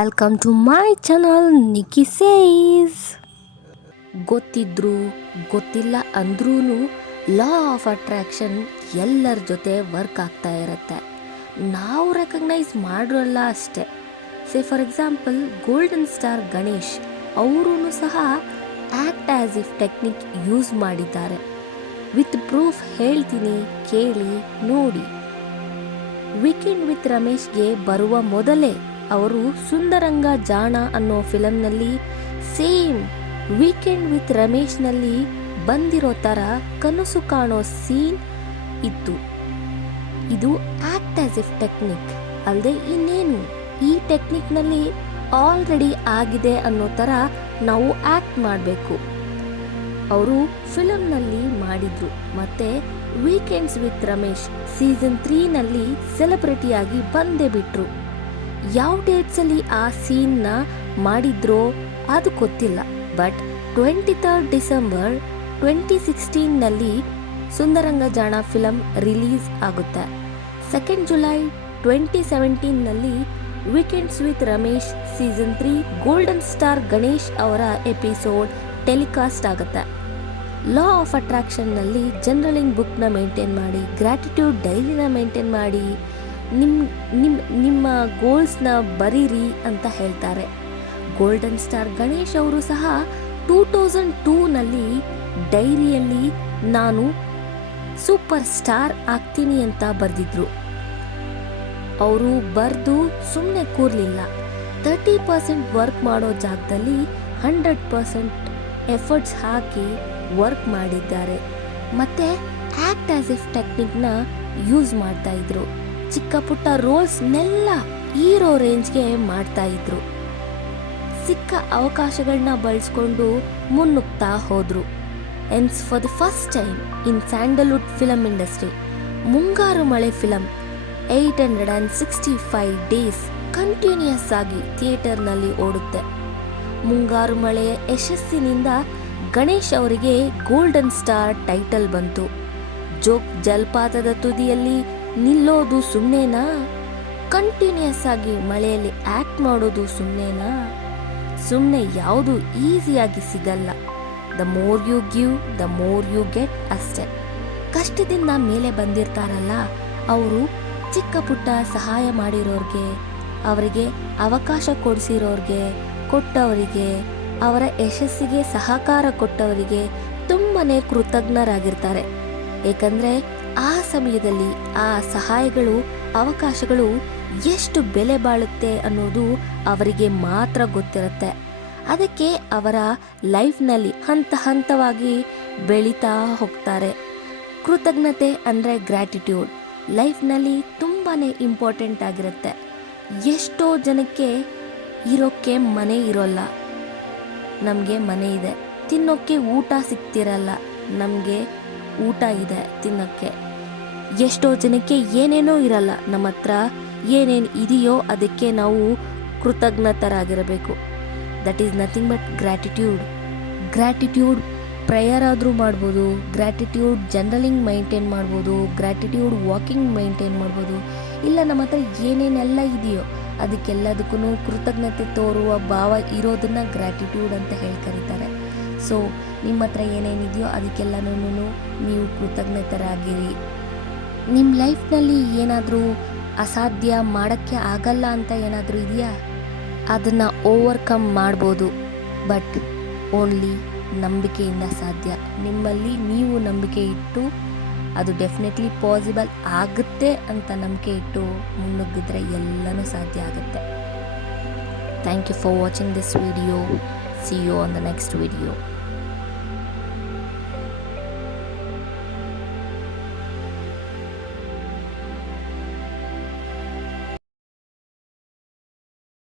Welcome to my channel Nikki says. ಗೊತ್ತಿದ್ರು ಗೊತ್ತಿಲ್ಲ ಅಂದ್ರೂ ಲಾ ಆಫ್ ಅಟ್ರಾಕ್ಷನ್ ಎಲ್ಲರ ಜೊತೆ ವರ್ಕ್ ಆಗ್ತಾ ಇರುತ್ತೆ. ನಾವು ರೆಕಗ್ನೈಸ್ ಮಾಡೋಲ್ಲ ಅಷ್ಟೇ. For example golden star Ganesh ಅವರೂ ಸಹ act as if technique use ಮಾಡಿದ್ದಾರೆ. ವಿತ್ ಪ್ರೂಫ್ ಹೇಳ್ತೀನಿ, ಕೇಳಿ ನೋಡಿ. ವೀಕೆಂಡ್ ವಿತ್ ರಮೇಶ್ಗೆ ಬರುವ ಮೊದಲೇ ಅವರು ಸುಂದರಂಗ ಜಾಣ ಅನ್ನೋ ಫಿಲಂನಲ್ಲಿ ಸೇಮ್ ವೀಕೆಂಡ್ ವಿತ್ ರಮೇಶ್ನಲ್ಲಿ ಬಂದಿರೋ ಥರ ಕನಸು ಕಾಣೋ ಸೀನ್ ಇತ್ತು. ಇದು ಆಕ್ಟ್ ಆಸ್ ಇಫ್ ಟೆಕ್ನಿಕ್ ಅಲ್ಲದೆ ಇನ್ನೇನು. ಈ ಟೆಕ್ನಿಕ್ನಲ್ಲಿ ಆಲ್ರೆಡಿ ಆಗಿದೆ ಅನ್ನೋ ಥರ ನಾವು ಆಕ್ಟ್ ಮಾಡಬೇಕು. ಅವರು ಫಿಲಂನಲ್ಲಿ ಮಾಡಿದ್ರು. ಮತ್ತೆ ವೀಕೆಂಡ್ಸ್ ವಿತ್ ರಮೇಶ್ ಸೀಸನ್ 3ನಲ್ಲಿ ಸೆಲೆಬ್ರಿಟಿಯಾಗಿ ಬಂದೇ ಬಿಟ್ರು. ಯಾವ ಡೇಟ್ಸಲ್ಲಿ ಆ ಸೀನ್ನ ಮಾಡಿದ್ರೋ ಅದು ಗೊತ್ತಿಲ್ಲ. ಬಟ್ 23 ಡಿಸೆಂಬರ್ 2016ನಲ್ಲಿ ಸುಂದರಂಗ ಜಾಣ ಫಿಲಂ ರಿಲೀಸ್ ಆಗುತ್ತೆ. 2 ಜುಲೈ 2017ನಲ್ಲಿ weekends with Ramesh season 3 golden star Ganesh ಅವರ ಎಪಿಸೋಡ್ ಟೆಲಿಕಾಸ್ಟ್ ಆಗುತ್ತೆ. ಲಾ ಆಫ್ ಅಟ್ರಾಕ್ಷನ್ನಲ್ಲಿ ಜನರಲಿಂಗ್ ಬುಕ್ನ ಮೇಂಟೈನ್ ಮಾಡಿ, ಗ್ರ್ಯಾಟಿಟ್ಯೂಡ್ ಡೈರಿನ ಮೇಂಟೈನ್ ಮಾಡಿ, ನಿಮ್ಮ ಗೋಲ್ಸ್ನ ಬರೀರಿ ಅಂತ ಹೇಳ್ತಾರೆ. ಗೋಲ್ಡನ್ ಸ್ಟಾರ್ ಗಣೇಶ್ ಅವರು ಸಹ 2002ನಲ್ಲಿ ಡೈರಿಯಲ್ಲಿ ನಾನು ಸೂಪರ್ ಸ್ಟಾರ್ ಆಗ್ತೀನಿ ಅಂತ ಬರೆದಿದ್ರು. ಅವರು ಬರೆದು ಸುಮ್ಮನೆ ಕೂರ್ಲಿಲ್ಲ. 30% ವರ್ಕ್ ಮಾಡೋ ಜಾಗದಲ್ಲಿ 100% ಎಫರ್ಟ್ಸ್ ಹಾಕಿ ವರ್ಕ್ ಮಾಡಿದ್ದಾರೆ. ಮತ್ತೆ ಆಕ್ಟ್ ಆಸ್ ಇಫ್ ಟೆಕ್ನಿಕ್ನ ಯೂಸ್ ಮಾಡ್ತಾ ಇದ್ರು. ಚಿಕ್ಕ ಪುಟ್ಟ ರೋಲ್ಸ್ನೆಲ್ಲ ಹೀರೋ ರೇಂಜ್ಗೆ ಮಾಡ್ತಾ ಇದ್ರು. ಸಿಕ್ಕ ಅವಕಾಶಗಳನ್ನ ಬಳಸ್ಕೊಂಡು ಮುನ್ನುಗ್ತಾ ಹೋದ್ರು. Ends for the first time in Sandalwood film industry Mungaru Male film 865 days continuous ಆಗಿ ಥಿಯೇಟರ್ನಲ್ಲಿ ಓಡುತ್ತೆ. ಮುಂಗಾರು ಮಳೆಯ ಯಶಸ್ಸಿನಿಂದ ಗಣೇಶ್ ಅವರಿಗೆ ಗೋಲ್ಡನ್ ಸ್ಟಾರ್ ಟೈಟಲ್ ಬಂತು. ಜೋಕ್ ಜಲಪಾತದ ತುದಿಯಲ್ಲಿ ನಿಲ್ಲೋದು ಸುಮ್ಮನೆನಾ? ಕಂಟಿನ್ಯೂಸ್ ಆಗಿ ಮಳೆಯಲ್ಲಿ ಆಕ್ಟ್ ಮಾಡೋದು ಸುಮ್ಮನೆನಾ? ಸುಮ್ಮನೆ ಯಾವುದು ಈಸಿಯಾಗಿ ಸಿಗಲ್ಲ. The more you give the more you get ಅಷ್ಟೆ. ಕಷ್ಟದಿಂದ ಮೇಲೆ ಬಂದಿರ್ತಾರಲ್ಲ ಅವರು ಚಿಕ್ಕ ಪುಟ್ಟ ಸಹಾಯ ಮಾಡಿರೋರ್ಗೆ, ಅವರಿಗೆ ಅವಕಾಶ ಕೊಟ್ಟವರಿಗೆ, ಅವರ ಯಶಸ್ಸಿಗೆ ಸಹಕಾರ ಕೊಟ್ಟವರಿಗೆ ತುಂಬಾನೇ ಕೃತಜ್ಞರಾಗಿರ್ತಾರೆ. ಏಕೆಂದರೆ ಆ ಸಮಯದಲ್ಲಿ ಆ ಸಹಾಯಗಳು, ಅವಕಾಶಗಳು ಎಷ್ಟು ಬೆಲೆ ಬಾಳುತ್ತೆ ಅನ್ನೋದು ಅವರಿಗೆ ಮಾತ್ರ ಗೊತ್ತಿರುತ್ತೆ. ಅದಕ್ಕೆ ಅವರ ಲೈಫ್ನಲ್ಲಿ ಹಂತ ಹಂತವಾಗಿ ಬೆಳೀತಾ ಹೋಗ್ತಾರೆ. ಕೃತಜ್ಞತೆ ಅಂದರೆ ಗ್ರ್ಯಾಟಿಟ್ಯೂಡ್ ಲೈಫ್ನಲ್ಲಿ ತುಂಬಾ ಇಂಪಾರ್ಟೆಂಟ್ ಆಗಿರುತ್ತೆ. ಎಷ್ಟೋ ಜನಕ್ಕೆ ಇರೋಕ್ಕೆ ಮನೆ ಇರೋಲ್ಲ, ನಮಗೆ ಮನೆ ಇದೆ. ತಿನ್ನೋಕ್ಕೆ ಊಟ ಸಿಗ್ತಿರಲ್ಲ, ನಮಗೆ ಊಟ ಇದೆ ತಿನ್ನೋಕ್ಕೆ. ಎಷ್ಟೋ ಜನಕ್ಕೆ ಏನೇನೋ ಇರಲ್ಲ, ನಮ್ಮ ಹತ್ರ ಏನೇನು ಇದೆಯೋ ಅದಕ್ಕೆ ನಾವು ಕೃತಜ್ಞತರಾಗಿರಬೇಕು. That is nothing but gratitude prayer ಆದರೂ ಮಾಡ್ಬೋದು, ಗ್ರ್ಯಾಟಿಟ್ಯೂಡ್ ಜನರಲಿಂಗ್ ಮೈಂಟೈನ್ ಮಾಡ್ಬೋದು, ಗ್ರ್ಯಾಟಿಟ್ಯೂಡ್ ವಾಕಿಂಗ್ ಮೈಂಟೈನ್ ಮಾಡ್ಬೋದು. ಇಲ್ಲ ನಮ್ಮ ಹತ್ರ ಏನೇನೆಲ್ಲ ಇದೆಯೋ ಅದಕ್ಕೆಲ್ಲದಕ್ಕೂ ಕೃತಜ್ಞತೆ ತೋರುವ ಭಾವ ಇರೋದನ್ನ ಗ್ರ್ಯಾಟಿಟ್ಯೂಡ್ ಅಂತ ಕರೀತಾರೆ. ಸೊ ನಿಮ್ಮ ಹತ್ರ ಏನೇನಿದೆಯೋ ಅದಕ್ಕೆಲ್ಲನೂ ನೀವು ಕೃತಜ್ಞತರಾಗಿರಿ. ನಿಮ್ಮ ಲೈಫ್ನಲ್ಲಿ ಏನಾದರೂ ಅಸಾಧ್ಯ ಮಾಡೋಕ್ಕೆ ಆಗಲ್ಲ ಅಂತ ಏನಾದರೂ ಇದೆಯಾ? ಅದನ್ನು ಓವರ್ಕಮ್ ಮಾಡ್ಬೋದು. ಬಟ್ ಓನ್ಲಿ ನಂಬಿಕೆಯಿಂದ ಸಾಧ್ಯ. ನಿಮ್ಮಲ್ಲಿ ನೀವು ನಂಬಿಕೆ ಇಟ್ಟು ಅದು ಡೆಫಿನೆಟ್ಲಿ ಪಾಸಿಬಲ್ ಆಗುತ್ತೆ ಅಂತ ನಂಬಿಕೆ ಇಟ್ಟು ಮುನ್ನುಗ್ಗಿದ್ರೆ ಎಲ್ಲನೂ ಸಾಧ್ಯ ಆಗುತ್ತೆ. Thank you for watching this video. See you on the next video.